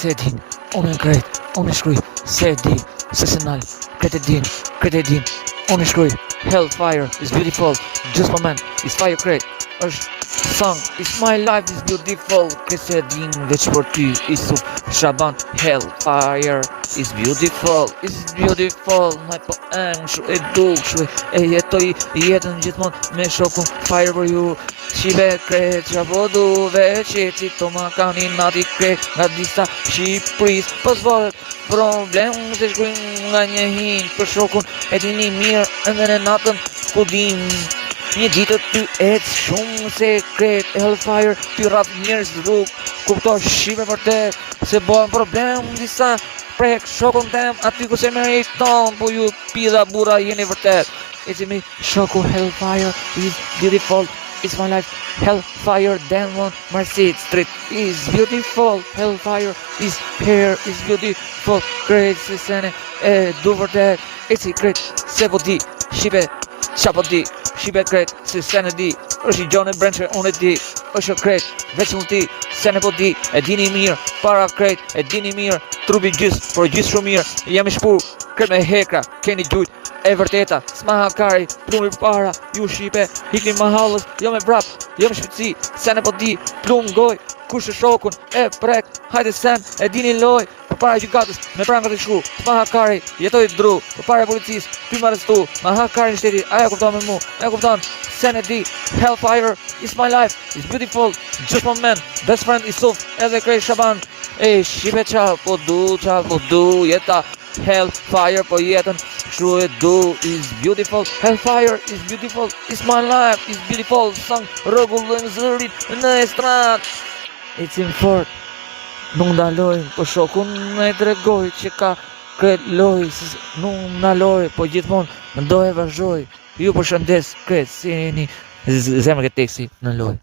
Se e din, unë e krejt, unë e shkruj, se e di, se se nal, krejt e din, unë e shkruj, Hellfire is beautiful, just moment, is fire krejt, është song, is my life is beautiful, krejt se e din, veç për ty, Isuf Shaban, Hellfire is beautiful, my po shu e du, shu e jetoj jetën gjithmon, me shokun, fire për ju, Shive krejt që po du veç jeti to ma kani nati krejt nga disa Shqipëris Po s'valet problem se shkujnë nga një hinë për shokun e ti një mirë edhe në natën ku dim Një ditë ty ecë shumë sekret Hellfire ty rap njërës rrug Kupto Shive vërtet se bojnë problem disa prek shokun tem aty ku se meriton Po ju pida bura jeni vërtet E që mi shoku Hellfire is beautiful It's my life, Hellfire, Demon, Marseille Street is beautiful Hellfire is here, is beautiful Great, se sene, du vërtet It's a great, se po di, Shibe, qa po di Shibe great, se sene di është i gjone brendshme, unë e di është great, veç më ti Sene po di, e dini mirë Para great, e dini mirë Trupi gjys, por gjys shumë mirë Jam i shpur, kret me hekra Keni gjujt, e vërteta S'ma hakari, plumir para Ju Shipe, hikni ma halës Jo me vrap, jo me shpëtsi Sene po di, plum goj Kush e shokun, e prek Hajde sen, e dini loj Për para gjykatës, me prangat e shku S'ma hakari, jetoj dru Për para policis, ty më arrestu Ma hakari në shteti, aja kupton me mu E kupton, Sene di Hellfire is my life, is beautiful Just my man, best friend Isuf Edhe Krejt Shaban E Shipe qa po du Jeta Hellfire po jetën Shru e du is beautiful Hellfire is beautiful Is my life is beautiful Sang rëgullojmë zërit në estrat It's in fort Nuk ndaloj Po shokun me tregoj që ka kret loj Nuk ndaloj Po gjithmon ndoj e vazhdoj Ju përshëndes kret Si një zemër këtë teksti në loj